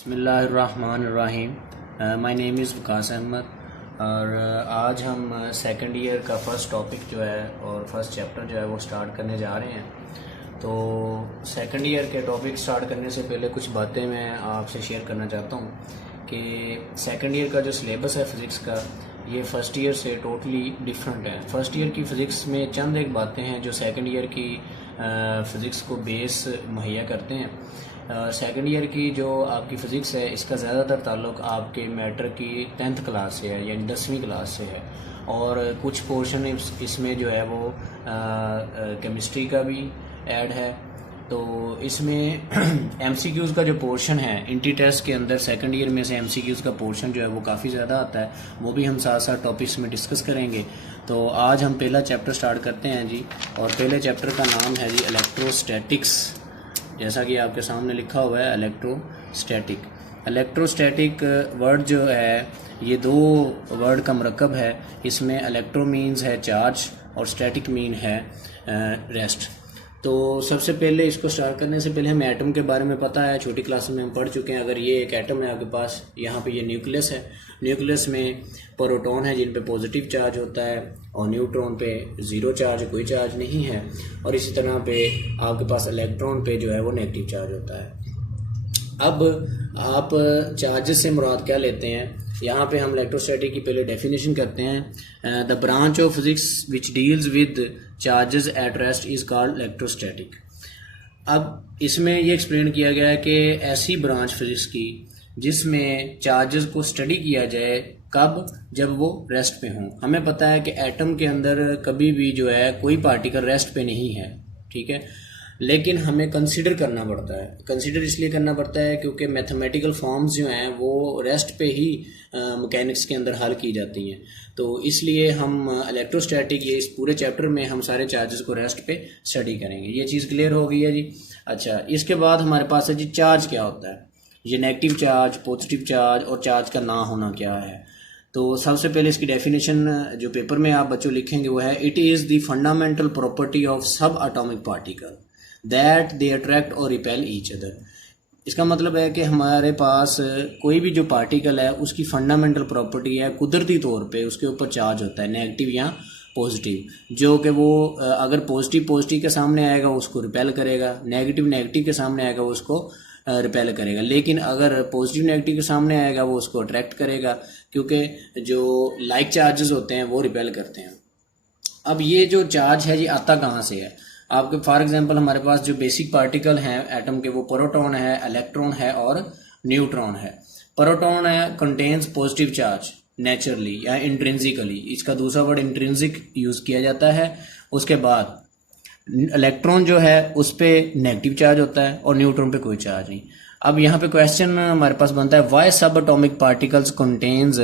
बिस्मिल्लाहिर्रहमानिर्रहीम। My name is Waqas Ahmed और आज हम सेकंड ईयर का फ़र्स्ट टॉपिक जो है और फर्स्ट चैप्टर जो है वो स्टार्ट करने जा रहे हैं। तो सेकंड ईयर के टॉपिक स्टार्ट करने से पहले कुछ बातें मैं आपसे शेयर करना चाहता हूँ कि सेकंड ईयर का जो सिलेबस है फ़िज़िक्स का ये फ़र्स्ट ईयर से टोटली डिफरेंट है। फ़र्स्ट ईयर की फ़िज़िक्स में चंद एक बातें हैं जो सेकंड ईयर की फ़िज़िक्स को बेस मुहैया करते हैं। सेकंड ईयर की जो आपकी फ़िज़िक्स है इसका ज़्यादातर ताल्लुक़ आपके मैटर की 10th क्लास से है यानी 10वीं क्लास से है और कुछ पोर्शन इसमें जो है वो केमिस्ट्री का भी ऐड है। तो इसमें एमसीक्यूज़ का जो पोर्शन है इंटी टेस्ट के अंदर सेकंड ईयर में से एमसीक्यूज़ का पोर्शन जो है वो काफ़ी ज़्यादा आता है, वो भी हम साथ साथ टॉपिक्स में डिस्कस करेंगे। तो आज हम पहला चैप्टर स्टार्ट करते हैं जी, और पहले चैप्टर का नाम है जी इलेक्ट्रोस्टैटिक्स। जैसा कि आपके सामने लिखा हुआ है इलेक्ट्रोस्टैटिक। इलेक्ट्रोस्टैटिक वर्ड जो है ये दो वर्ड का मरकब है। इसमें इलेक्ट्रो मीन्स है चार्ज और स्टैटिक मीन है रेस्ट। तो सबसे पहले इसको स्टार्ट करने से पहले हमें एटम के बारे में पता है, छोटी क्लास में हम पढ़ चुके हैं। अगर ये एक एटम है आपके पास, यहाँ पे ये न्यूक्लियस है। न्यूक्लियस में प्रोटॉन है जिन पे पॉजिटिव चार्ज होता है और न्यूट्रॉन पे ज़ीरो चार्ज, कोई चार्ज नहीं है। और इसी तरह पे आपके पास इलेक्ट्रॉन पे जो है वो नेगेटिव चार्ज होता है। अब आप चार्जेस से मुराद क्या लेते हैं, यहाँ पे हम इलेक्ट्रोस्टैटिक की पहले डेफिनेशन करते हैं। The branch of physics which deals with charges at rest is called electrostatic. अब इसमें ये एक्सप्लेन किया गया है कि ऐसी ब्रांच फिजिक्स की जिसमें चार्जेस को स्टडी किया जाए, कब, जब वो रेस्ट पे हों। हमें पता है कि एटम के अंदर कभी भी जो है कोई पार्टिकल रेस्ट पे नहीं है, ठीक है, लेकिन हमें कंसीडर करना पड़ता है। कंसीडर इसलिए करना पड़ता है क्योंकि मैथमेटिकल फॉर्म्स जो हैं वो रेस्ट पे ही मैकेनिक्स के अंदर हल की जाती हैं। तो इसलिए हम इलेक्ट्रोस्टैटिक ये इस पूरे चैप्टर में हम सारे चार्जेस को रेस्ट पे स्टडी करेंगे। ये चीज़ क्लियर हो गई है जी। अच्छा, इसके बाद हमारे पास है जी चार्ज क्या होता है, ये नेगेटिव चार्ज, पॉजिटिव चार्ज और चार्ज का ना होना क्या है। तो सबसे पहले इसकी डेफिनेशन जो पेपर में आप बच्चों लिखेंगे वो है, it is the fundamental property of sub atomic particle that they attract और रिपेल ईच अदर। इसका मतलब है कि हमारे पास कोई भी जो पार्टिकल है उसकी फंडामेंटल प्रॉपर्टी है, कुदरती तौर पे उसके ऊपर चार्ज होता है, नेगेटिव या पॉजिटिव, जो कि वो अगर पॉजिटिव पॉजिटिव के सामने आएगा उसको रिपेल करेगा, नेगेटिव नेगेटिव के सामने आएगा वो उसको रिपेल करेगा। लेकिन अगर पॉजिटिव नेगेटिव के सामने आएगा वो उसको अट्रैक्ट करेगा, क्योंकि जो लाइक चार्जेस होते हैं वो रिपेल करते हैं। अब ये जो चार्ज है ये आता कहाँ से है? आपके फॉर एग्जांपल हमारे पास जो बेसिक पार्टिकल हैं एटम के, वो प्रोटॉन है, इलेक्ट्रॉन है और न्यूट्रॉन है। प्रोटॉन है कंटेन्स पॉजिटिव चार्ज नेचुरली या इंट्रिंसिकली, इसका दूसरा वर्ड इंट्रिंसिक यूज़ किया जाता है। उसके बाद इलेक्ट्रॉन जो है उस पर नेगेटिव चार्ज होता है और न्यूट्रॉन पे कोई चार्ज नहीं। अब यहाँ पे क्वेश्चन हमारे पास बनता है, वाई सब atomic particles contains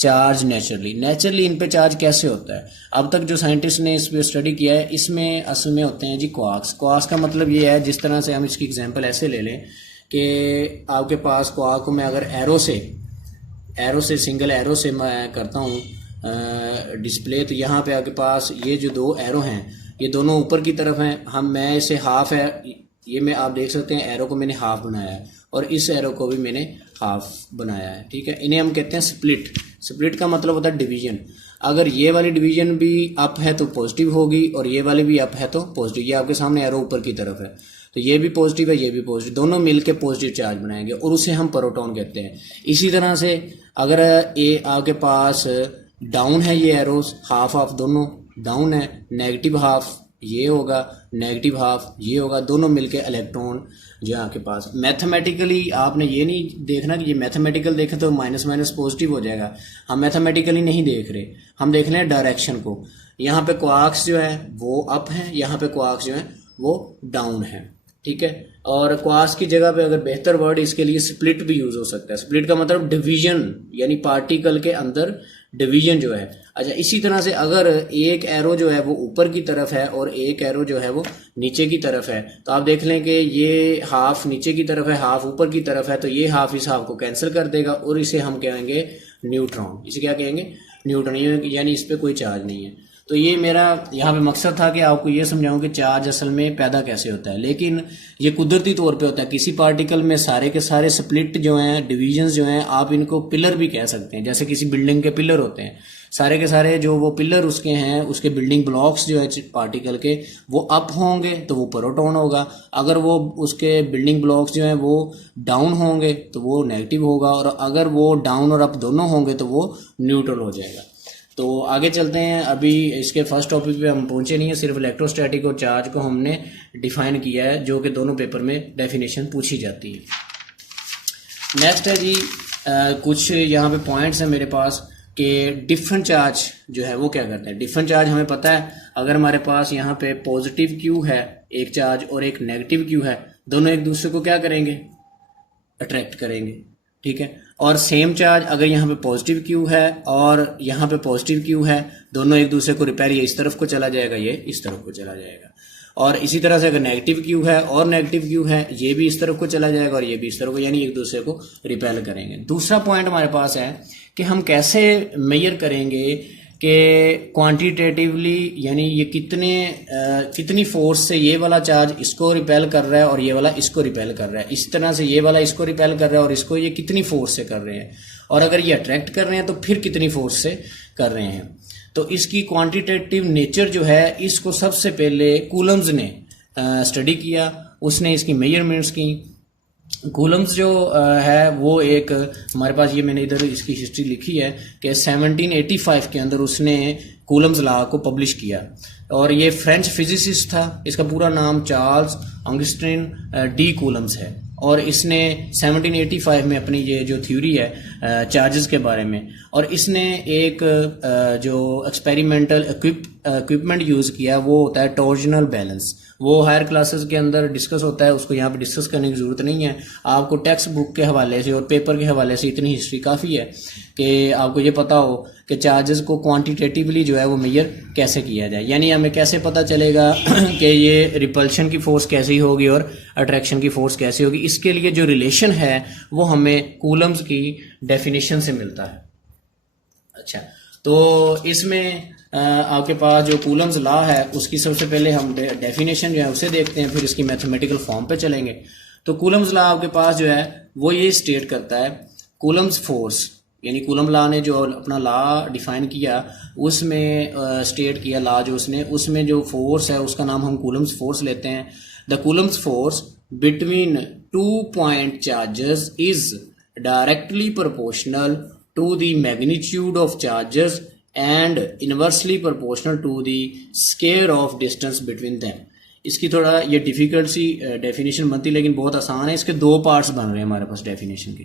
charge naturally. Naturally in पे चार्ज कैसे होता है? अब तक जो साइंटिस्ट ने इस पे स्टडी किया है इसमें असल में होते हैं जी क्वार्क्स। क्वार्क्स का मतलब ये है, जिस तरह से हम इसकी एग्जांपल ऐसे ले लें कि आपके पास क्वार्क को मैं अगर एरो से सिंगल एरो से मैं करता हूँ डिस्प्ले, तो यहाँ पे आपके पास ये जो दो एरो हैं ये दोनों ऊपर की तरफ हैं। मैं इसे हाफ है, ये मैं आप देख सकते हैं एरो को मैंने हाफ बनाया है और इस एरो को भी मैंने हाफ बनाया है, ठीक है। इन्हें हम कहते हैं स्प्लिट। स्प्लिट का मतलब होता है डिवीजन। अगर ये वाली डिवीजन भी अप है तो पॉजिटिव होगी और ये वाली भी अप है तो पॉजिटिव। ये आपके सामने एरो ऊपर की तरफ है तो ये भी पॉजिटिव है, ये भी पॉजिटिव, दोनों मिलके पॉजिटिव चार्ज बनाएंगे और उसे हम प्रोटॉन कहते हैं। इसी तरह से अगर ये आपके पास डाउन है, ये एरोस हाफ हाफ दोनों डाउन है, नेगेटिव हाफ ये होगा, नेगेटिव हाफ ये होगा, दोनों मिलके इलेक्ट्रॉन जो है आपके पास। मैथमेटिकली आपने ये नहीं देखना कि ये मैथमेटिकल देखें तो माइनस माइनस पॉजिटिव हो जाएगा। हम मैथमेटिकली नहीं देख रहे, हम देख रहे हैं डायरेक्शन को। यहाँ पे क्वार्क्स जो है वो अप है, यहाँ पे क्वार्क्स जो है वो डाउन है, ठीक है। और क्वार्क्स की जगह पे अगर बेहतर वर्ड इसके लिए स्प्लिट भी यूज हो सकता है। स्प्लिट का मतलब डिवीजन, यानी पार्टिकल के अंदर डिवीजन जो है। अच्छा, इसी तरह से अगर एक एरो जो है वो ऊपर की तरफ है और एक एरो जो है वो नीचे की तरफ है, तो आप देख लें कि ये हाफ नीचे की तरफ है, हाफ ऊपर की तरफ है, तो ये हाफ इस हाफ को कैंसिल कर देगा और इसे हम कहेंगे न्यूट्रॉन। इसे क्या कहेंगे? न्यूट्रॉन, यानी इस पर कोई चार्ज नहीं है। तो ये मेरा यहाँ पे मकसद था कि आपको ये समझाऊं कि चार्ज असल में पैदा कैसे होता है। लेकिन ये कुदरती तौर पे होता है, किसी पार्टिकल में सारे के सारे स्प्लिट जो हैं, डिविजन्स जो हैं, आप इनको पिलर भी कह सकते हैं। जैसे किसी बिल्डिंग के पिलर होते हैं, सारे के सारे जो वो पिलर उसके हैं, उसके बिल्डिंग ब्लॉक्स जो है पार्टिकल के, वो अप होंगे तो वो प्रोटॉन होगा, अगर वो उसके बिल्डिंग ब्लॉक्स जो हैं वो डाउन होंगे तो वो नेगेटिव होगा, और अगर वो डाउन और अप दोनों होंगे तो वो न्यूट्रल हो जाएगा। तो आगे चलते हैं। अभी इसके फर्स्ट टॉपिक पे हम पहुंचे नहीं है, सिर्फ इलेक्ट्रोस्टैटिक और चार्ज को हमने डिफाइन किया है, जो कि दोनों पेपर में डेफिनेशन पूछी जाती है। नेक्स्ट है जी कुछ यहाँ पे पॉइंट्स हैं मेरे पास कि डिफरेंट चार्ज जो है वो क्या करते हैं। डिफरेंट चार्ज हमें पता है, अगर हमारे पास यहाँ पे पॉजिटिव क्यू है एक चार्ज और एक नेगेटिव क्यू है, दोनों एक दूसरे को क्या करेंगे, अट्रैक्ट करेंगे, ठीक है। और सेम चार्ज अगर यहाँ पे पॉजिटिव क्यू है और यहाँ पे पॉजिटिव क्यू है, दोनों एक दूसरे को रिपेल, ये इस तरफ को चला जाएगा, ये इस तरफ को चला जाएगा। और इसी तरह से अगर नेगेटिव क्यू है और नेगेटिव क्यू है, ये भी इस तरफ को चला जाएगा और ये भी इस तरफ को, यानी एक दूसरे को रिपेल करेंगे। दूसरा पॉइंट हमारे पास है कि हम कैसे मेजर करेंगे कि क्वांटिटेटिवली, यानी ये कितनी फोर्स से ये वाला चार्ज इसको रिपेल कर रहा है और ये वाला इसको रिपेल कर रहा है, इस तरह से ये वाला इसको रिपेल कर रहा है और इसको ये कितनी फोर्स से कर रहे हैं, और अगर ये अट्रैक्ट कर रहे हैं तो फिर कितनी फोर्स से कर रहे हैं। तो इसकी क्वांटिटेटिव नेचर जो है, इसको सबसे पहले कूलम्स ने स्टडी किया, उसने इसकी मेजरमेंट्स की। कूलम्स जो है वो एक हमारे पास, ये मैंने इधर इसकी हिस्ट्री लिखी है कि 1785 के अंदर उसने कूलम्स लॉ को पब्लिश किया, और ये फ्रेंच फिजिसिस्ट था, इसका पूरा नाम चार्ल्स ऑगस्टिन डी कूलम्स है, और इसने 1785 में अपनी ये जो थ्योरी है चार्जेस के बारे में, और इसने एक जो एक्सपेरिमेंटल इक्विपमेंट यूज़ किया वो होता है टॉर्जनल बैलेंस। वो हायर क्लासेस के अंदर डिस्कस होता है, उसको यहाँ पे डिस्कस करने की ज़रूरत नहीं है। आपको टेक्स्ट बुक के हवाले से और पेपर के हवाले से इतनी हिस्ट्री काफ़ी है कि आपको ये पता हो कि चार्जेस को क्वांटिटेटिवली जो है वो मेजर कैसे किया जाए। यानी हमें कैसे पता चलेगा कि ये रिपल्शन की फ़ोर्स कैसी होगी और अट्रैक्शन की फ़ोर्स कैसी होगी। इसके लिए जो रिलेशन है वो हमें कूलम्स की डेफिनेशन से मिलता है। अच्छा, तो इसमें आपके पास जो कूलम्स लॉ है उसकी सबसे पहले हम डेफिनेशन जो है उसे देखते हैं, फिर इसकी मैथमेटिकल फॉर्म पे चलेंगे। तो कूलम्स लॉ आपके पास जो है वो ये स्टेट करता है, कूलम्स फोर्स, यानी कूलम लॉ ने जो अपना लॉ डिफाइन किया उसमें स्टेट किया लॉ जो उसमें जो फोर्स है उसका नाम हम कूलम्स फोर्स लेते हैं। The Coulomb's force between 2 point charges is directly proportional to the magnitude of charges and inversely proportional to the square of distance between them. इसकी थोड़ा ये डिफिकल्ट सी डेफिनेशन बनती है, लेकिन बहुत आसान है। इसके 2 पार्ट्स बन रहे हैं हमारे पास डेफिनेशन के।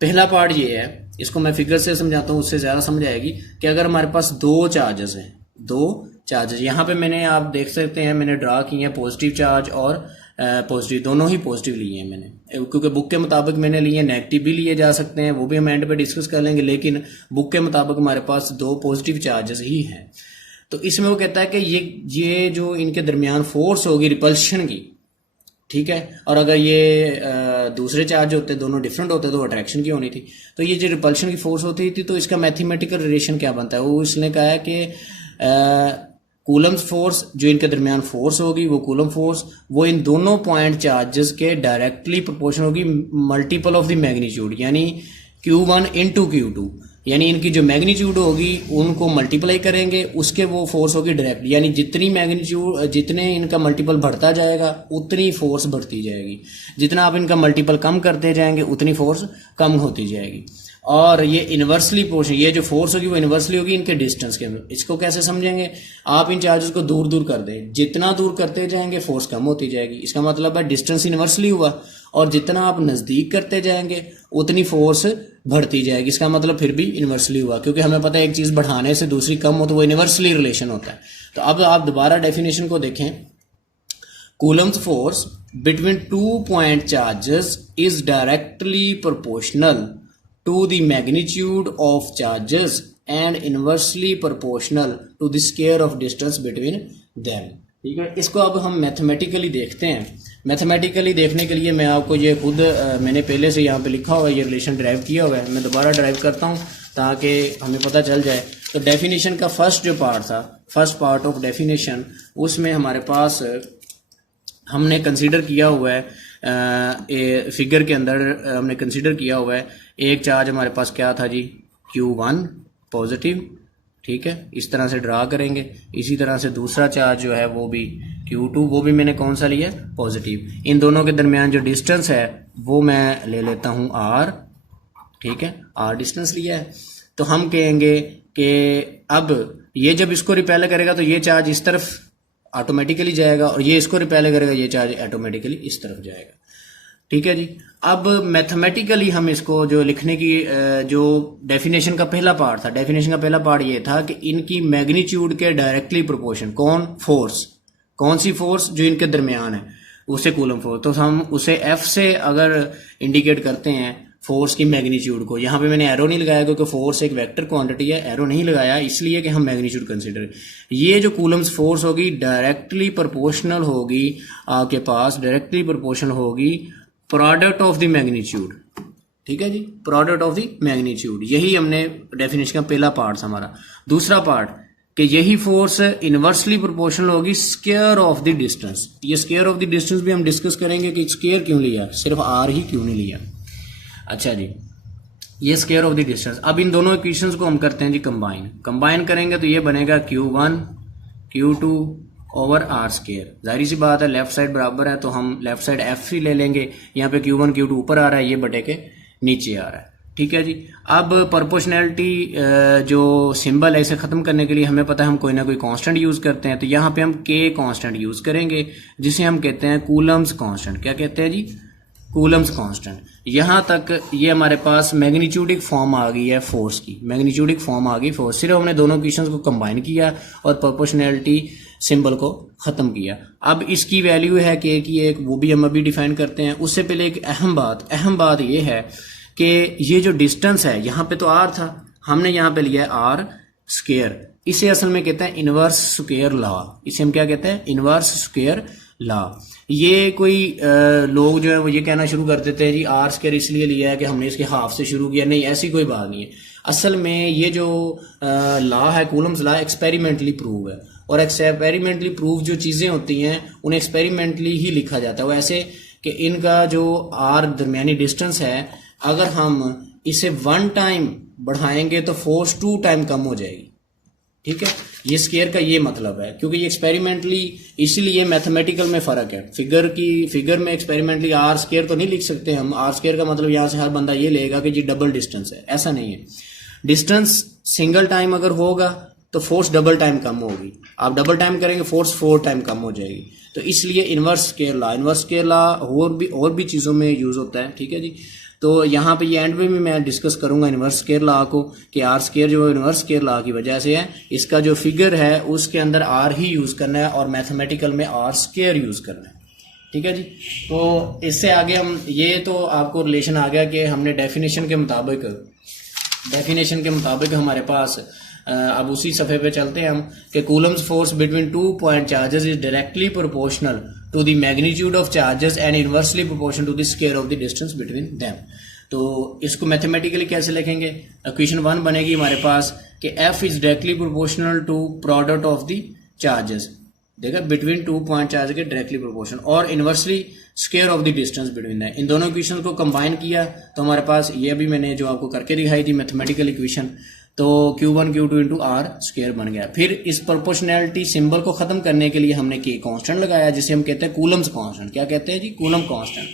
पहला पार्ट ये है, इसको मैं फिगर से समझाता हूँ, उससे ज़्यादा समझ आएगी, कि अगर हमारे पास 2 चार्जेस हैं, 2 चार्जेस, यहाँ पे मैंने, आप देख सकते हैं मैंने ड्रा किए हैं पॉजिटिव चार्ज और पॉजिटिव, दोनों ही पॉजिटिव लिए हैं मैंने, क्योंकि बुक के मुताबिक मैंने लिए, नेगेटिव भी लिए जा सकते हैं, वो भी हम एंड पे डिस्कस कर लेंगे, लेकिन बुक के मुताबिक हमारे पास 2 पॉजिटिव चार्जेस ही हैं। तो इसमें वो कहता है कि ये जो इनके दरमियान फोर्स होगी रिपल्शन की, ठीक है, और अगर ये दूसरे चार्ज होते, दोनों डिफरेंट होते, तो अट्रैक्शन की होनी थी। तो ये जो रिपल्शन की फोर्स होती थी, तो इसका मैथमेटिकल रिलेशन क्या बनता है, वो इसने कहा है कि कूलम्स फोर्स जो इनके दरमियान फोर्स होगी, वो कूलम फोर्स, वो इन दोनों पॉइंट चार्जेस के डायरेक्टली प्रोपोर्शनल होगी मल्टीपल ऑफ द मैग्नीट्यूड, यानी Q1 इंटू Q2, यानी इनकी जो मैग्नीट्यूड होगी उनको मल्टीप्लाई करेंगे, उसके वो फोर्स होगी डायरेक्ट, यानी जितनी मैग्नीट्यूड, जितने इनका मल्टीपल बढ़ता जाएगा उतनी फोर्स बढ़ती जाएगी, जितना आप इनका मल्टीपल कम करते जाएंगे उतनी फोर्स कम होती जाएगी। और ये इन्वर्सली प्रोपोर्शनल, ये जो फोर्स होगी वो इन्वर्सली होगी इनके डिस्टेंस के अंदर। इसको कैसे समझेंगे, आप इन चार्जेस को दूर दूर कर दें, जितना दूर करते जाएंगे फोर्स कम होती जाएगी। इसका मतलब है डिस्टेंस इन्वर्सली हुआ, और जितना आप नज़दीक करते जाएंगे उतनी फोर्स बढ़ती जाएगी। इसका मतलब फिर भी इन्वर्सली हुआ, क्योंकि हमें पता है एक चीज़ बढ़ाने से दूसरी कम हो तो वो इन्वर्सली रिलेशन होता है। तो अब आप दोबारा डेफिनेशन को देखें, Coulomb's force between 2 point charges is directly proportional to the magnitude of charges and inversely proportional to the square of distance between them। ठीक है, इसको अब हम मैथमेटिकली देखते हैं। मैथमेटिकली देखने के लिए मैं आपको ये खुद मैंने पहले से यहाँ पे लिखा हुआ है, ये रिलेशन ड्राइव किया हुआ है, मैं दोबारा ड्राइव करता हूँ ताकि हमें पता चल जाए। तो डेफिनेशन का फर्स्ट जो पार्ट था, फर्स्ट पार्ट ऑफ डेफिनेशन, उसमें हमारे पास हमने कंसीडर किया हुआ है फिगर के अंदर हमने कंसीडर किया हुआ है एक चार्ज हमारे पास क्या था जी, Q1 पॉजिटिव, ठीक है, इस तरह से ड्रा करेंगे। इसी तरह से दूसरा चार्ज जो है वो भी Q2, वो भी मैंने कौन सा लिया, पॉजिटिव। इन दोनों के दरमियान जो डिस्टेंस है वो मैं ले लेता हूँ R, ठीक है, R डिस्टेंस लिया है। तो हम कहेंगे कि अब ये जब इसको रिपेल करेगा तो ये चार्ज इस तरफ ऑटोमेटिकली जाएगा और ये इसको रिपेल करेगा, ये चार्ज ऑटोमेटिकली इस तरफ जाएगा, ठीक है जी। अब मैथमेटिकली हम इसको जो लिखने की जो डेफिनेशन का पहला पार्ट था, डेफिनेशन का पहला पार्ट ये था कि इनकी मैग्नीट्यूड के डायरेक्टली प्रोपोर्शन, कौन, फोर्स, कौन सी फोर्स जो इनके दरमियान है उसे कूलम फोर्स, तो हम उसे F से अगर इंडिकेट करते हैं फोर्स की मैग्नीट्यूड को। यहाँ पे मैंने एरो नहीं लगाया क्योंकि फोर्स एक वेक्टर क्वांटिटी है, एरो नहीं लगाया इसलिए कि हम मैग्नीट्यूड कंसीडर, ये जो कूलम्स फोर्स होगी डायरेक्टली प्रोपोर्शनल होगी आपके पास, डायरेक्टली प्रोपोर्शनल होगी प्रोडक्ट ऑफ द मैग्नीट्यूड, ठीक है जी, प्रोडक्ट ऑफ द मैग्नीट्यूड। यही हमने डेफिनेशन का पहला पार्ट था हमारा। दूसरा पार्ट कि यही फोर्स इनवर्सली प्रोपोर्शनल होगी स्क्वायर ऑफ द डिस्टेंस। ये स्क्वायर ऑफ द डिस्टेंस भी हम डिस्कस करेंगे कि स्क्वायर क्यों लिया, सिर्फ R ही क्यों नहीं लिया। अच्छा जी, ये स्क्वायर ऑफ द डिस्टेंस। अब इन दोनों इक्वेशंस को हम करते हैं जी कंबाइन करेंगे तो ये बनेगा Q1 Q2 over R square. जाहिर सी बात है लेफ्ट साइड बराबर है तो हम लेफ्ट साइड F ही ले लेंगे। यहाँ पे Q1 Q2 ऊपर आ रहा है, ये बटे के नीचे आ रहा है, ठीक है जी। अब प्रोपोर्शनैलिटी जो सिंबल है इसे खत्म करने के लिए हमें पता है हम कोई ना कोई कांस्टेंट यूज करते हैं, तो यहाँ पे हम K कांस्टेंट यूज करेंगे जिसे हम कहते हैं कूलम्स कांस्टेंट। क्या कहते हैं जी, कूलम्स कांस्टेंट। यहाँ तक ये हमारे पास मैग्नीट्यूडिक फॉर्म आ गई है फोर्स की, मैग्नीट्यूडिक फॉर्म आ गई फोर्स। सिर्फ हमने दोनों इक्वेशंस को कंबाइन किया और प्रोपोर्शनैलिटी सिंबल को खत्म किया। अब इसकी वैल्यू है K की एक, वो भी हम अभी डिफाइन करते हैं। उससे पहले एक अहम बात ये है कि ये जो डिस्टेंस है, यहाँ पे तो R था, हमने यहाँ पे लिया है R स्क्वायर। इसे असल में कहते हैं इनवर्स स्क्वायर लॉ। इसे हम क्या कहते हैं, इनवर्स स्क्वायर लॉ। ये कोई लोग जो है वो ये कहना शुरू कर देते हैं जी R स्क्वायर इसलिए लिया है कि हमने इसके हाफ से शुरू किया। नहीं, ऐसी कोई बात नहीं है। असल में ये जो लॉ है, कूलम्स लॉ, एक्सपेरिमेंटली प्रूव है और एक्सपेरिमेंटली प्रूव जो चीजें होती हैं उन्हें एक्सपेरिमेंटली ही लिखा जाता है। वो ऐसे कि इनका जो R दरमियानी डिस्टेंस है, अगर हम इसे 1 टाइम बढ़ाएंगे तो फोर्स 2 टाइम कम हो जाएगी, ठीक है। ये स्क्वायर का ये मतलब है, क्योंकि ये एक्सपेरिमेंटली, इसलिए मैथमेटिकल में फर्क है। फिगर में एक्सपेरिमेंटली R स्क्वायर तो नहीं लिख सकते हम। R स्क्वायर का मतलब यहाँ से हर बंदा ये लेगा कि जी डबल डिस्टेंस है, ऐसा नहीं है। डिस्टेंस सिंगल टाइम अगर होगा तो फोर्स डबल टाइम कम होगी, आप डबल टाइम करेंगे फोर्स 4 टाइम कम हो जाएगी। तो इसलिए इनवर्स स्क्वायर लॉ और भी चीजों में यूज होता है, ठीक है जी। तो यहाँ पे ये एंड में भी मैं डिस्कस करूंगा इनवर्स स्क्वायर लॉ को कि R स्क्वायर जो इनवर्स स्क्वायर लॉ की वजह से है। इसका जो फिगर है उसके अंदर R ही यूज करना है और मैथमेटिकल में R स्क्वायर यूज करना है, ठीक है जी। तो इससे आगे हम, ये तो आपको रिलेशन आ गया कि हमने डेफिनेशन के मुताबिक हमारे पास अब उसी सफ़े पे चलते हैं हम कि Coulomb's force between 2 point charges is directly proportional to the magnitude of charges and inversely proportional to the square of the distance between them. तो इसको मैथमेटिकली कैसे लिखेंगे, इक्वेशन 1 बनेगी हमारे पास कि F is directly proportional to product of the charges, देखा, between 2 point charge के डायरेक्टली प्रोपोर्शनल, और inversely square of the distance between them. इन दोनों इक्वेशन को कंबाइन किया तो हमारे पास ये अभी मैंने जो आपको करके दिखाई थी मैथमेटिकल इक्वेशन, तो Q1 Q2 into R square बन गया। फिर इस प्रोपोर्शनैलिटी सिंबल को खत्म करने के लिए हमने K कांस्टेंट लगाया जिसे हम कहते हैं कूलम्स कांस्टेंट। क्या कहते हैं जी, कूलम कांस्टेंट।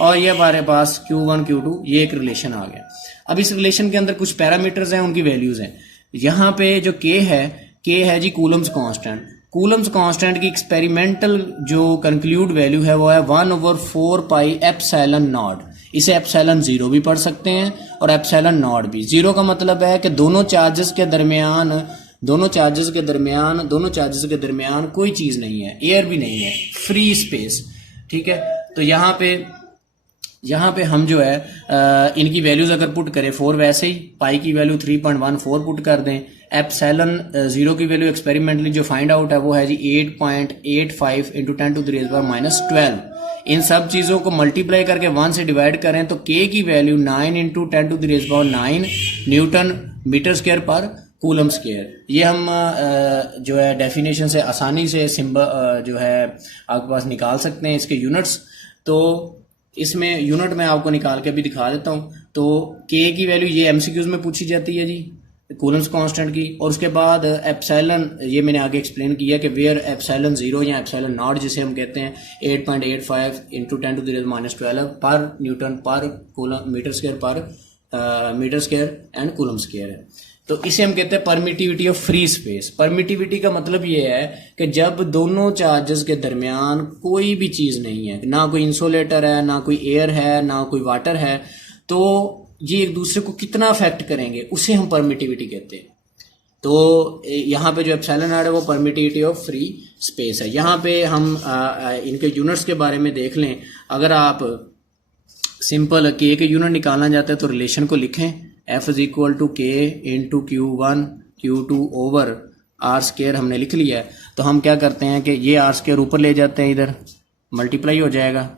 और ये हमारे पास Q1 Q2 ये एक रिलेशन आ गया। अब इस रिलेशन के अंदर कुछ पैरामीटर्स हैं, उनकी वैल्यूज हैं। यहाँ पे जो K है जी कूलम्स कांस्टेंट। कूलम्स कांस्टेंट की एक्सपेरिमेंटल जो कंक्लूड वैल्यू है वो है 1/4 पाई एप्सिलॉन नॉट। इसे एप्सिलॉन 0 भी पढ़ सकते हैं और एप्सिलॉन नॉट भी। 0 का मतलब है कि दोनों चार्जेस के दरमियान कोई चीज नहीं है, एयर भी नहीं है, फ्री स्पेस, ठीक है। तो यहाँ पे हम जो है इनकी वैल्यूज अगर पुट करें 4, वैसे ही पाई की वैल्यू 3.14 पुट कर दें। एप्सिलॉन 0 की वैल्यू एक्सपेरिमेंटली जो फाइंड आउट है वो है जी 8.85 × 10⁻⁻12। इन सब चीज़ों को मल्टीप्लाई करके 1 से डिवाइड करें तो के की value 9 into 10⁻⁹ newton metre square पर कूलम स्क्वायर। ये हम जो है डेफिनेशन से आसानी से सिंबल जो है आपके पास निकाल सकते हैं इसके यूनिट्स। तो इसमें यूनिट में आपको निकाल के भी दिखा देता हूँ। तो के की वैल्यू ये एमसीक्यूज में पूछी जाती है जी, कूलम्स कांस्टेंट की। और उसके बाद एप्सिलॉन, ये मैंने आगे एक्सप्लेन किया कि वेयर एप्सिलॉन 0 या एप्सिलॉन नॉट जिसे हम कहते हैं 8.85 इंटू 10⁻12 पर न्यूटन पर coulomb metre square and coulomb square है। तो इसे हम कहते हैं permittivity of free space. Permittivity का मतलब ये है कि जब दोनों चार्जेस के दरमियान कोई भी चीज़ नहीं है, ना कोई इंसुलेटर है, ना कोई एयर है, ना कोई वाटर है, तो ये एक दूसरे को कितना अफेक्ट करेंगे उसे हम परमिटिविटी कहते हैं। तो यहाँ पे जो एप्सिलॉन नॉट है वो परमिटिविटी ऑफ फ्री स्पेस है। यहाँ पे हम इनके यूनिट्स के बारे में देख लें। अगर आप सिंपल के यूनिट निकालना चाहते हैं तो रिलेशन को लिखें, F is equal to K into Q1 Q2 over R square हमने लिख लिया है। तो हम क्या करते हैं कि ये आर स्क्वायर ऊपर ले जाते हैं, इधर मल्टीप्लाई हो जाएगा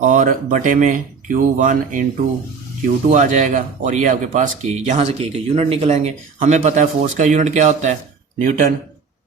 और बटे में Q1 इंटू Q2 आ जाएगा और ये आपके पास के, यहाँ से के यूनिट निकलेंगे। हमें पता है फोर्स का यूनिट क्या होता है, न्यूटन,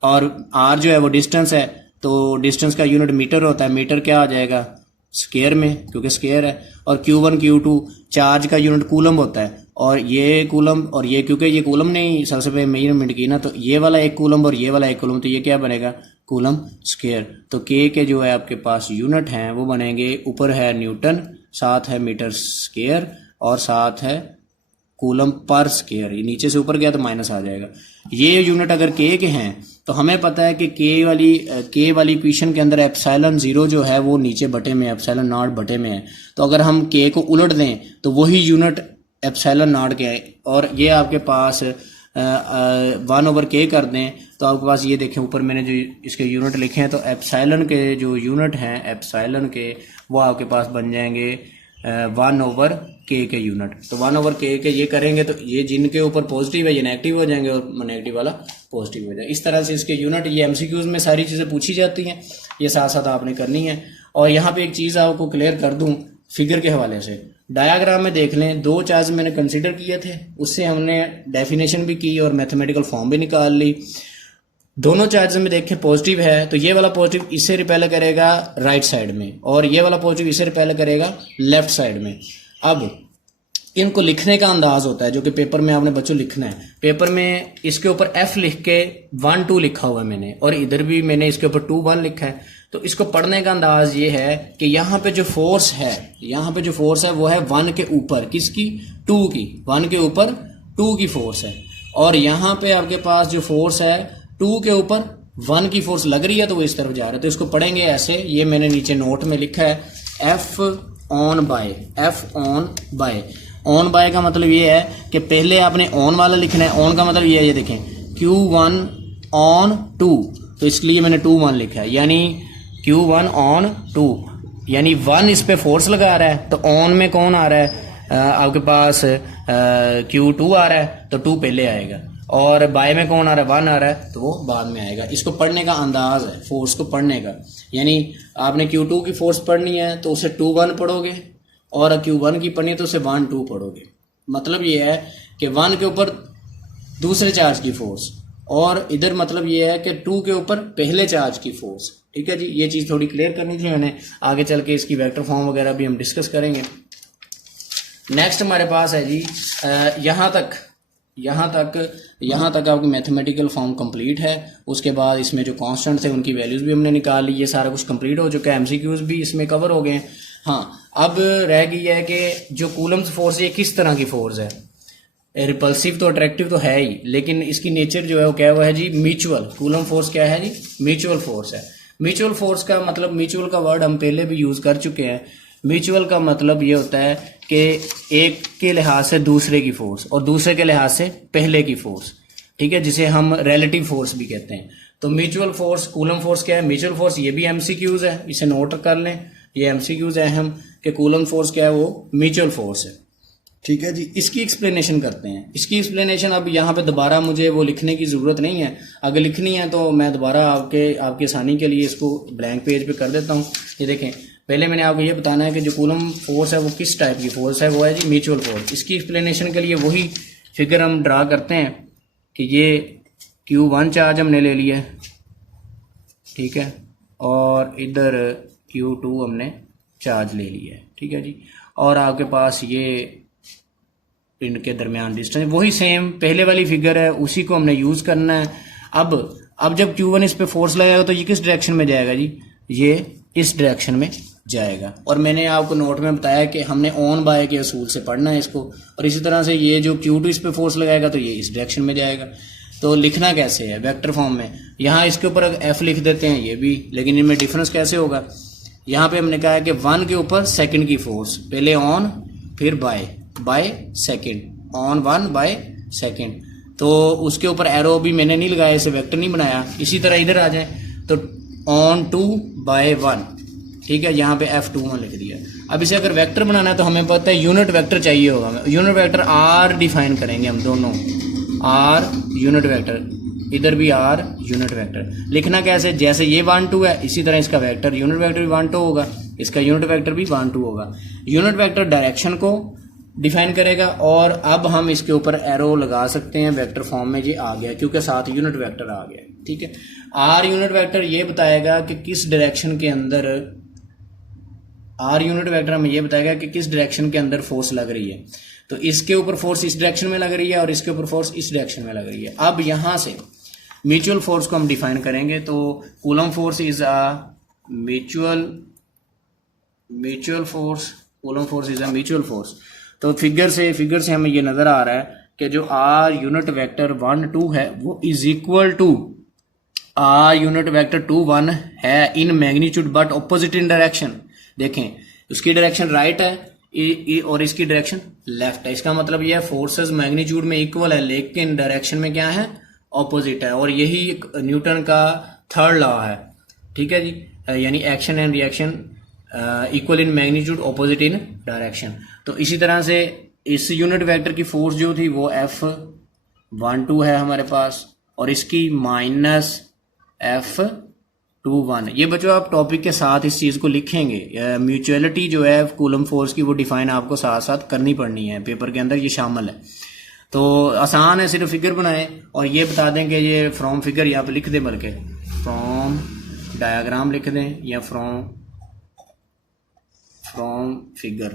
और आर जो है वो डिस्टेंस है, तो डिस्टेंस का यूनिट मीटर होता है। मीटर क्या आ जाएगा, स्क्वायर में, क्योंकि स्क्वायर है। और Q1 Q2 चार्ज का यूनिट कूलम होता है, और ये कूलम और ये, क्योंकि ये कूलम ने सबसे पहले मेजरमेंट की ना, तो ये वाला एक कूलम और ये वाला एक कूलम, तो ये क्या बनेगा, कूलम स्क्वायर। तो के जो है आपके पास यूनिट हैं वो बनेंगे, ऊपर है न्यूटन, साथ है मीटर स्क्वायर और साथ है कूलम पर स्क्वायर। ये नीचे से ऊपर गया तो माइनस आ जाएगा। ये यूनिट अगर के हैं तो हमें पता है कि के वाली इक्वेशन के अंदर एप्सिलॉन 0 जो है वो नीचे बटे में, एप्सिलॉन नॉट बटे में है। तो अगर हम के को उलट दें तो वही यूनिट एप्सिलॉन नॉट के है, और ये आपके पास 1 ओवर के कर दें तो आपके पास ये देखें ऊपर मैंने जो इसके यूनिट लिखे हैं, तो एप्सिलॉन के जो यूनिट हैं एप्सिलॉन के वो आपके पास बन जाएंगे 1 ओवर के यूनिट। तो 1 ओवर के ये करेंगे तो ये जिनके ऊपर पॉजिटिव है ये नेगेटिव हो जाएंगे और नेगेटिव वाला पॉजिटिव हो जाएगा। इस तरह से इसके यूनिट, ये एमसीक्यूज में सारी चीज़ें पूछी जाती हैं, ये साथ साथ आपने करनी है। और यहाँ पे एक चीज़ आपको क्लियर कर दूँ फिगर के हवाले से, डायग्राम में देख लें, 2 चार्ज मैंने कंसिडर किए थे, उससे हमने डेफिनेशन भी की और मैथमेटिकल फॉर्म भी निकाल ली। दोनों चार्ज में देखें पॉजिटिव है तो ये वाला पॉजिटिव इससे रिपेल करेगा राइट साइड में, और ये वाला पॉजिटिव इससे रिपेल करेगा लेफ्ट साइड में। अब इनको लिखने का अंदाज होता है जो कि पेपर में आपने बच्चों लिखना है। पेपर में इसके ऊपर F लिख के 1 2 लिखा हुआ है मैंने, और इधर भी मैंने इसके ऊपर 2 1 लिखा है। तो इसको पढ़ने का अंदाज ये है कि यहाँ पे जो फोर्स है, यहाँ पे जो फोर्स है वो है 1 के ऊपर, किसकी, 2 की, 1 के ऊपर 2 की फोर्स है। और यहाँ पे आपके पास जो फोर्स है 2 के ऊपर 1 की फोर्स लग रही है, तो वो इस तरफ जा रहा है। तो इसको पढ़ेंगे ऐसे, ये मैंने नीचे नोट में लिखा है F on by. On by का मतलब ये है कि पहले आपने ऑन वाला लिखना है। ऑन का मतलब ये है, ये देखें Q1 ऑन 2, तो इसलिए मैंने 2 1 लिखा है, यानी Q1 ऑन 2, यानी 1 इस पे फोर्स लगा रहा है। तो ऑन में कौन आ रहा है, आपके पास Q2 आ रहा है, तो 2 पहले आएगा, और बाय में कौन आ रहा है, 1 आ रहा है, तो वो बाद में आएगा। इसको पढ़ने का अंदाज है फोर्स को पढ़ने का, यानी आपने Q2 की फोर्स पढ़नी है तो उसे 2 1 पढ़ोगे, और Q1 की पढ़नी है तो उसे 1 2 पढ़ोगे। मतलब ये है कि 1 के ऊपर दूसरे चार्ज की फोर्स, और इधर मतलब ये है कि 2 के ऊपर पहले चार्ज की फोर्स। ठीक है जी, ये चीज़ थोड़ी क्लियर करनी थी मैंने। आगे चल के इसकी वेक्टर फॉर्म वगैरह भी हम डिस्कस करेंगे। नेक्स्ट हमारे पास है जी यहाँ तक आपकी मैथमेटिकल फॉर्म कंप्लीट है। उसके बाद इसमें जो कांस्टेंट थे उनकी वैल्यूज़ भी हमने निकाल ली। ये सारा कुछ कंप्लीट हो चुका है, एमसीक्यूज भी इसमें कवर हो गए हैं। हाँ, अब रह गई है कि जो कूलम्स फोर्स है ये किस तरह की फोर्स है। रिपल्सिव तो अट्रैक्टिव तो है ही, लेकिन इसकी नेचर जो है वो क्या हुआ है जी, म्यूचुअल। कूलम फोर्स क्या है जी, म्यूचुअल फोर्स है। म्यूचुअल फोर्स का मतलब, म्यूचुअल का वर्ड हम पहले भी यूज़ कर चुके हैं। म्यूचुअल का मतलब ये होता है कि एक के लिहाज से दूसरे की फोर्स और दूसरे के लिहाज से पहले की फोर्स, ठीक है, जिसे हम रिलेटिव फोर्स भी कहते हैं। तो म्यूचुअल फोर्स, कूलम फोर्स क्या है, म्यूचुअल फोर्स, ये भी एमसीक्यूज है, इसे नोट कर लें, ये एमसीक्यूज है हम कि कूलम फोर्स क्या है, वो म्यूचुअल फोर्स है। ठीक है जी, इसकी एक्सप्लेनेशन करते हैं। इसकी एक्सप्लेनेशन अब यहाँ पे दोबारा मुझे वो लिखने की ज़रूरत नहीं है, अगर लिखनी है तो मैं दोबारा आपकी आसानी के लिए इसको ब्लैंक पेज पे कर देता हूँ। ये देखें, पहले मैंने आपको ये बताना है कि जो कूलम फोर्स है वो किस टाइप की फोर्स है, वो है जी म्यूचुअल फोर्स। इसकी एक्सप्लेनेशन के लिए वही फिगर हम ड्रा करते हैं कि ये Q1 चार्ज हमने ले लिया है, ठीक है, और इधर Q2 हमने चार्ज ले लिया है, ठीक है जी। और आपके पास ये इनके दरमियान डिस्टेंस वही सेम पहले वाली फिगर है, उसी को हमने यूज़ करना है। अब जब Q1 इस पे फोर्स लगाएगा तो ये किस डायरेक्शन में जाएगा जी, ये इस डायरेक्शन में जाएगा। और मैंने आपको नोट में बताया कि हमने ऑन बाय के असूल से पढ़ना है इसको। और इसी तरह से ये जो Q2 इस पे फोर्स लगाएगा तो ये इस डायरेक्शन में जाएगा। तो लिखना कैसे है वेक्टर फॉर्म में, यहाँ इसके ऊपर F लिख देते हैं ये भी, लेकिन इनमें डिफरेंस कैसे होगा। यहाँ पे हमने कहा है कि 1 के ऊपर सेकंड की फोर्स, पहले ऑन फिर by second, on 1 by second. तो उसके ऊपर एरो भी मैंने नहीं लगाया, इसे वेक्टर नहीं बनाया। इसी तरह इधर आ जाए तो ऑन 2 बाय 1, ठीक है, यहाँ पे F21 लिख दिया। अब इसे अगर वेक्टर बनाना है तो हमें पता है यूनिट वेक्टर चाहिए होगा। यूनिट वेक्टर R डिफाइन करेंगे हम दोनों, R यूनिट वेक्टर, इधर भी R यूनिट वेक्टर। लिखना कैसे, जैसे ये 1 2 है इसी तरह इसका वेक्टर यूनिट वेक्टर भी 1 2 होगा, इसका यूनिट वेक्टर भी 1 2 होगा। यूनिट वेक्टर डायरेक्शन को डिफाइन करेगा और अब हम इसके ऊपर एरो लगा सकते हैं वेक्टर फॉर्म में, ये आ गया क्योंकि साथ यूनिट वेक्टर आ गया, ठीक है। R यूनिट वेक्टर ये बताएगा कि किस डायरेक्शन के अंदर, R यूनिट वेक्टर हमें ये बताएगा कि किस डायरेक्शन के अंदर फोर्स लग रही है। तो इसके ऊपर फोर्स इस डायरेक्शन में लग रही है और इसके ऊपर फोर्स इस डायरेक्शन में लग रही है। अब यहां से म्यूचुअल फोर्स को हम डिफाइन करेंगे। तो coulomb force is a mutual force, coulomb force is a mutual force. तो फिगर से हमें ये नजर आ रहा है कि जो R यूनिट वेक्टर 1 2 है वो is equal to R unit vector 2 1 है in magnitude but opposite in direction. देखें उसकी डायरेक्शन राइट है और इसकी डायरेक्शन लेफ्ट है। इसका मतलब यह फोर्सेस मैग्नीट्यूड में इक्वल है लेकिन डायरेक्शन में क्या है, ऑपोजिट है। और यही न्यूटन का थर्ड लॉ है, ठीक है जी, यानी action and reaction equal in magnitude opposite in direction. तो इसी तरह से इस यूनिट वेक्टर की फोर्स जो थी वो F12 है हमारे पास और इसकी माइनस F21। ये बच्चों आप टॉपिक के साथ इस चीज़ को लिखेंगे। म्यूचुअलिटी जो है कूलम फोर्स की वो डिफाइन आपको साथ साथ करनी पड़नी है, पेपर के अंदर ये शामिल है। तो आसान है, सिर्फ फिगर बनाएं और ये बता दें कि ये फ्रॉम फिगर यहाँ पे लिख दें, बल्कि फ्रॉम डायग्राम लिख दें या फ्रॉम फिगर,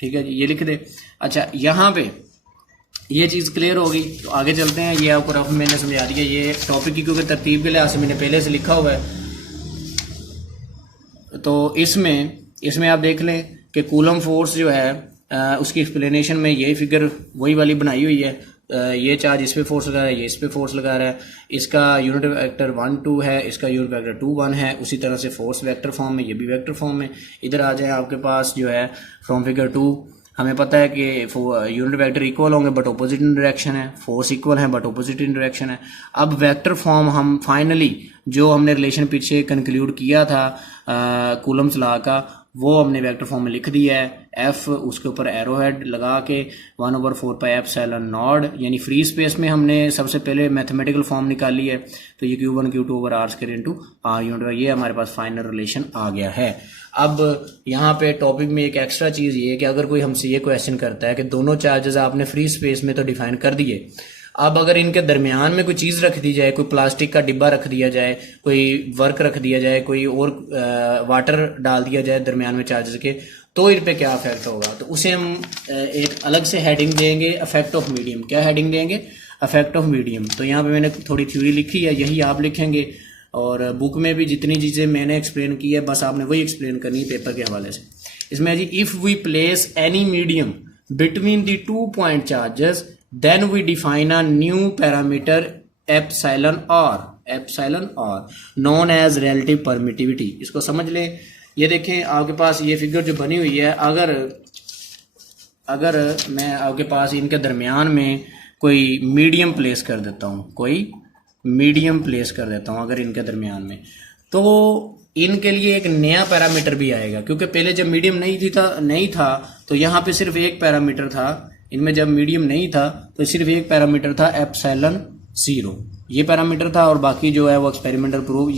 ठीक है जी, ये लिख दे। अच्छा यहाँ पे ये चीज़ क्लियर होगी तो आगे चलते हैं। ये आपको रफ मैंने समझा दिया, ये टॉपिक की क्योंकि तरतीब के लिहाज से मैंने पहले से लिखा हुआ है। तो इसमें आप देख लें कि कूलम फोर्स जो है उसकी एक्सप्लेनेशन में ये फिगर वही वाली बनाई हुई है। ये चार्ज इस पे फोर्स लगा रहा है, ये इस पे फोर्स लगा रहा है, इसका यूनिट वेक्टर 1 2 है, इसका यूनिट वेक्टर 2 1 है। उसी तरह से फोर्स वेक्टर फॉर्म में, ये भी वेक्टर फॉर्म में। इधर आ जाए आपके पास जो है फ्रॉम फिगर 2, हमें पता है कि यूनिट वेक्टर इक्वल होंगे बट ऑपोजिट इन डायरेक्शन है, फोर्स इक्वल है बट ऑपोजिट इन डायरेक्शन है। अब वेक्टर फॉर्म हम फाइनली जो हमने रिलेशन पीछे कंक्लूड किया था कूलम्स लॉ का, वो हमने वेक्टर फॉर्म में लिख दिया है। F उसके ऊपर एरो हेड लगा के 1/4πε0, यानी फ्री स्पेस में हमने सबसे पहले मैथमेटिकल फॉर्म निकाली है। तो ये Q1 Q2 over R square into R unit, ये हमारे पास फाइनल रिलेशन आ गया है। अब यहाँ पे टॉपिक में एक एक्स्ट्रा चीज़ ये है कि अगर कोई हमसे ये क्वेश्चन करता है कि दोनों चार्जेस आपने फ्री स्पेस में तो डिफाइन कर दिए, अब अगर इनके दरमियान में कोई चीज़ रख दी जाए, कोई प्लास्टिक का डिब्बा रख दिया जाए, कोई वर्क रख दिया जाए, कोई और वाटर डाल दिया जाए दरमियान में चार्जेस के, तो इन पे क्या इफेक्ट होगा। तो उसे हम एक अलग से हेडिंग देंगे, इफेक्ट ऑफ मीडियम। क्या हेडिंग देंगे, इफेक्ट ऑफ मीडियम। तो यहाँ पे मैंने थोड़ी थ्योरी लिखी है, यही आप लिखेंगे और बुक में भी जितनी चीज़ें मैंने एक्सप्लेन की है बस आपने वही एक्सप्लेन करनी है पेपर के हवाले से। इसमें जी if we place any medium between the 2 point charges then we define a new parameter epsilon r known as relative permittivity। इसको समझ ले। ये देखें आपके पास ये फिगर जो बनी हुई है, अगर मैं आपके पास इनके दरमियान में कोई मीडियम प्लेस कर देता हूँ, अगर इनके दरमियान में, तो इनके लिए एक नया पैरामीटर भी आएगा, क्योंकि पहले जब मीडियम नहीं था तो यहाँ पे सिर्फ एक पैरामीटर था। इनमें जब मीडियम नहीं था तो सिर्फ एक पैरामीटर था एप्सिलॉन 0। ये पैरामीटर था और बाकी जो है वो एक्सपेरिमेंटल प्रूफ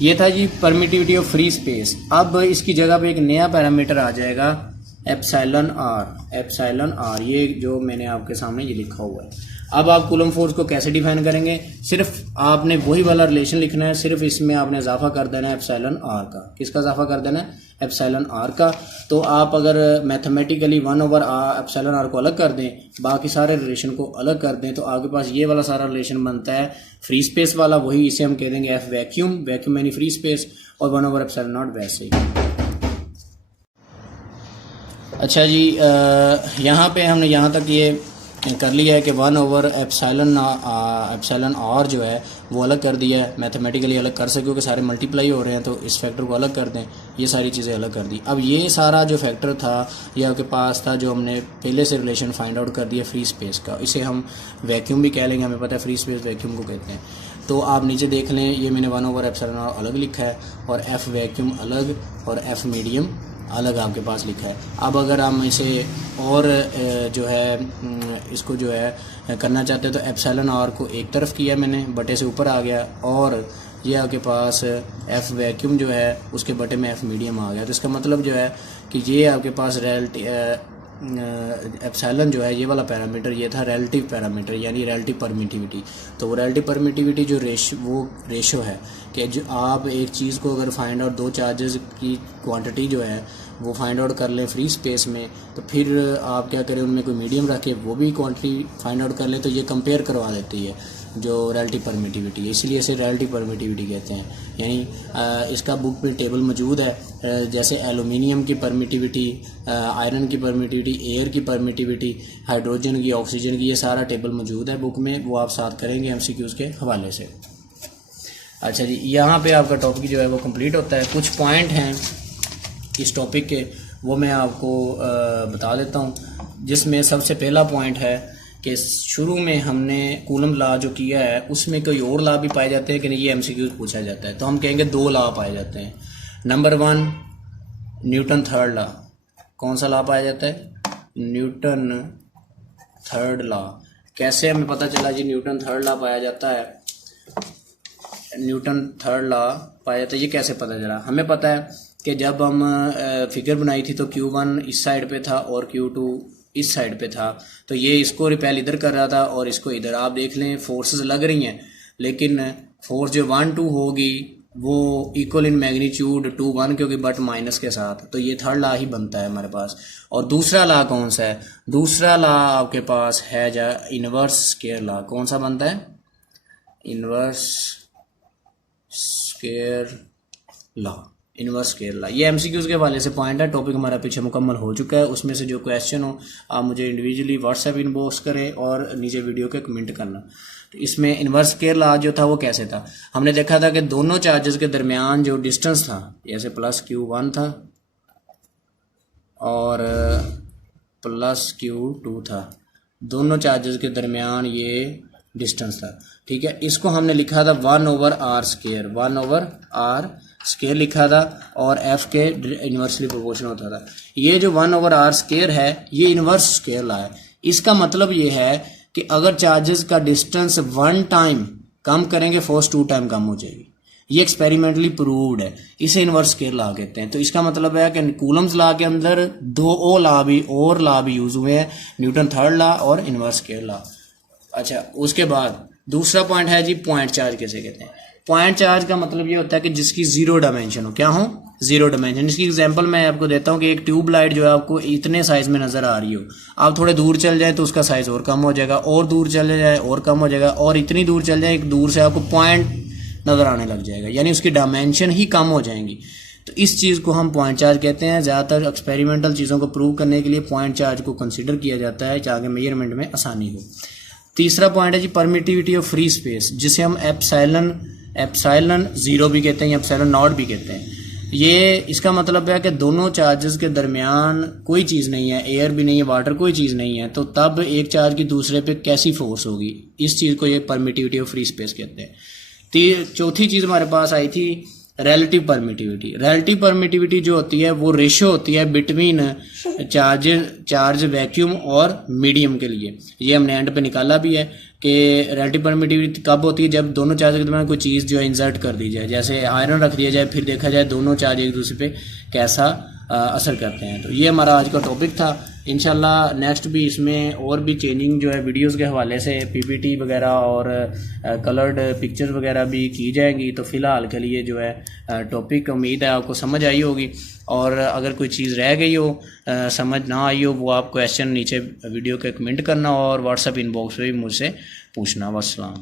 ये था जी परमिटिविटी ऑफ फ्री स्पेस। अब इसकी जगह पे एक नया पैरामीटर आ जाएगा एप्सिलॉन आर, ये जो मैंने आपके सामने ये लिखा हुआ है। अब आप कूलम फोर्स को कैसे डिफाइन करेंगे, सिर्फ आपने वही वाला रिलेशन लिखना है, सिर्फ इसमें आपने इजाफा कर देना है एप्सिलॉन आर का। किसका इजाफा कर देना है? एप्सिलॉन आर का। तो आप अगर मैथमेटिकली 1/r एप्सिलॉन आर को अलग कर दें, बाकी सारे रिलेशन को अलग कर दें, तो आपके पास ये वाला सारा रिलेशन बनता है फ्री स्पेस वाला, वही इसे हम कह देंगे एफ वैक्यूम यानी फ्री स्पेस, और 1/r एप्सिलॉन नॉट वैसे ही। अच्छा जी, यहाँ पे हमने यहाँ तक ये कर लिया है कि 1/r एप्सिलॉन आर जो है वो अलग कर दिया है, मैथमेटिकली अलग कर सके क्योंकि सारे मल्टीप्लाई हो रहे हैं, तो इस फैक्टर को अलग कर दें, ये सारी चीज़ें अलग कर दी। अब ये सारा जो फैक्टर था ये आपके पास था, जो हमने पहले से रिलेशन फाइंड आउट कर दिया फ्री स्पेस का, इसे हम वैक्यूम भी कह लेंगे, हमें पता है फ्री स्पेस वैक्यूम को कहते हैं। तो आप नीचे देख लें, ये मैंने 1/r एप्सिलॉन आर अलग लिखा है और एफ वैक्यूम अलग और एफ मीडियम अलग आपके पास लिखा है। अब अगर हम इसे और जो है इसको जो है करना चाहते हैं तो एप्सिलॉन आर को एक तरफ किया मैंने, बटे से ऊपर आ गया, और ये आपके पास एफ वैक्यूम जो है उसके बटे में एफ मीडियम आ गया। तो इसका मतलब जो है कि ये आपके पास एप्सिलॉन जो है ये वाला पैरामीटर ये था रिलेटिव पैरामीटर यानी रिलेटिव परमिटिविटी। तो वो रिलेटिव परमिटिविटी जो रेशो है कि जो आप एक चीज़ को अगर फाइंड आउट दो चार्जेस की क्वांटिटी जो है वो फाइंड आउट कर लें फ्री स्पेस में, तो फिर आप क्या करें उनमें कोई मीडियम रख के वो भी क्वांटिटी फाइंड आउट कर लें, तो ये कंपेयर करवा देती है जो रिलेटिव परमिटिविटी है, इसीलिए इसे रिलेटिव परमिटिविटी कहते हैं। यानी इसका बुक में टेबल मौजूद है, जैसे एलुमिनियम की परमिटिविटी, आयरन की परमिटिविटी, एयर की परमिटिविटी, हाइड्रोजन की, ऑक्सीजन की, ये सारा टेबल मौजूद है बुक में, वो आप साथ करेंगे एमसीक्यूज़ के हवाले से। अच्छा जी, यहाँ पे आपका टॉपिक जो है वो कंप्लीट होता है। कुछ पॉइंट हैं इस टॉपिक के, वो मैं आपको बता देता हूँ, जिसमें सबसे पहला पॉइंट है कि शुरू में हमने कूलम लॉ जो किया है उसमें कोई और लॉ भी पाए जाते हैं कि नहीं, ये एमसीक्यू पूछा जाता है। तो हम कहेंगे 2 लॉ पाए जाते हैं। Number 1 Newton third law. कौन सा लॉ पाया जाता है? Newton third law. कैसे हमें पता चला जी न्यूटन थर्ड लॉ पाया जाता है? न्यूटन थर्ड लॉ पाया जाता है, ये कैसे पता चला? हमें पता है कि जब हम फिगर बनाई थी तो Q1 इस साइड पे था और Q2 इस साइड पे था, तो ये इसको रिपेल इधर कर रहा था और इसको इधर। आप देख लें फोर्सेस लग रही हैं, लेकिन फोर्स जो 1-2 होगी वो इक्वल इन मैग्नीट्यूड 2-1 क्योंकि बट माइनस के साथ, तो ये थर्ड लॉ ही बनता है हमारे पास। और दूसरा लॉ कौन सा है? दूसरा लॉ आपके पास है जा इनवर्स स्केयर लॉ। कौन सा बनता है? Inverse square law. Inverse square law, ये एमसीक्यूज़ के हवाले से पॉइंट है। टॉपिक हमारा पीछे मुकम्मल हो चुका है, उसमें से जो क्वेश्चन हो आप मुझे इंडिविजुअली व्हाट्सएप इनबॉक्स करें और नीचे वीडियो के कमेंट करना। तो इसमें इनवर्स स्केयर लॉ जो था वो कैसे था? हमने देखा था कि दोनों चार्जेस के दरमियान जो डिस्टेंस था, जैसे प्लस Q1 था और प्लस Q2 था, दोनों चार्जेस के दरमियान ये डिस्टेंस था, ठीक है। इसको हमने लिखा था 1/r स्केयर, 1/r स्केयर लिखा था और एफ के इन्वर्सली प्रोपोर्शनल होता था। ये जो 1/r स्केयर है ये इन्वर्स स्केयर लॉ है। इसका मतलब ये है कि अगर चार्जेस का डिस्टेंस 1 टाइम कम करेंगे फोर्स 2 टाइम कम हो जाएगी। ये एक्सपेरिमेंटली प्रूव्ड है, इसे इन्वर्स स्केयर लॉ कहते हैं। तो इसका मतलब है कि कूलम्स लॉ के अंदर 2 लॉ भी यूज हुए हैं, न्यूटन थर्ड लॉ और इन्वर्स स्केयर लॉ। अच्छा, उसके बाद दूसरा पॉइंट है जी पॉइंट चार्ज किसे कहते हैं? पॉइंट चार्ज का मतलब ये होता है कि जिसकी 0 डायमेंशन हो। क्या हो? 0 डायमेंशन। इसकी एग्जांपल मैं आपको देता हूँ कि एक ट्यूब लाइट जो है आपको इतने साइज में नजर आ रही हो, आप थोड़े दूर चल जाए तो उसका साइज और कम हो जाएगा, और दूर चले जाए और कम हो जाएगा, और इतनी दूर चल जाए एक दूर से आपको पॉइंट नजर आने लग जाएगा, यानी उसकी डायमेंशन ही कम हो जाएंगी। तो इस चीज़ को हम पॉइंट चार्ज कहते हैं। ज़्यादातर एक्सपेरिमेंटल चीज़ों को प्रूव करने के लिए पॉइंट चार्ज को कंसिडर किया जाता है ताकि मेजरमेंट में आसानी हो। तीसरा पॉइंट है जी परमिटिविटी ऑफ फ्री स्पेस, जिसे हम एप्सिलॉन 0 भी कहते हैं या एप्सिलॉन नॉट भी कहते हैं। ये इसका मतलब है कि दोनों चार्जेस के दरमियान कोई चीज़ नहीं है, एयर भी नहीं है, वाटर कोई चीज़ नहीं है, तो तब एक चार्ज की दूसरे पे कैसी फोर्स होगी, इस चीज़ को ये परमिटिविटी ऑफ फ्री स्पेस कहते हैं। चौथी चीज़ हमारे पास आई थी रिलेटिव परमिटिविटी जो होती है वो रेशो होती है बिटवीन चार्ज वैक्यूम और मीडियम के लिए। ये हमने एंड पे निकाला भी है कि रिलेटिव परमिटिविटी कब होती है, जब दोनों चार्ज के दरमियान कोई चीज़ जो है इंसर्ट कर दी जाए, जैसे आयरन रख दिया जाए, फिर देखा जाए दोनों चार्ज एक दूसरे पे कैसा असर करते हैं। तो ये हमारा आज का टॉपिक था। इंशाल्लाह नेक्स्ट भी इसमें और भी चेंजिंग जो है वीडियोस के हवाले से पीपीटी वगैरह और कलर्ड पिक्चर्स वगैरह भी की जाएंगी। तो फ़िलहाल के लिए जो है टॉपिक उम्मीद है आपको समझ आई होगी, और अगर कोई चीज़ रह गई हो, समझ ना आई हो, वो आप क्वेश्चन नीचे वीडियो के कमेंट करना और व्हाट्सएप इनबॉक्स पे भी मुझसे पूछना। वस्सलाम।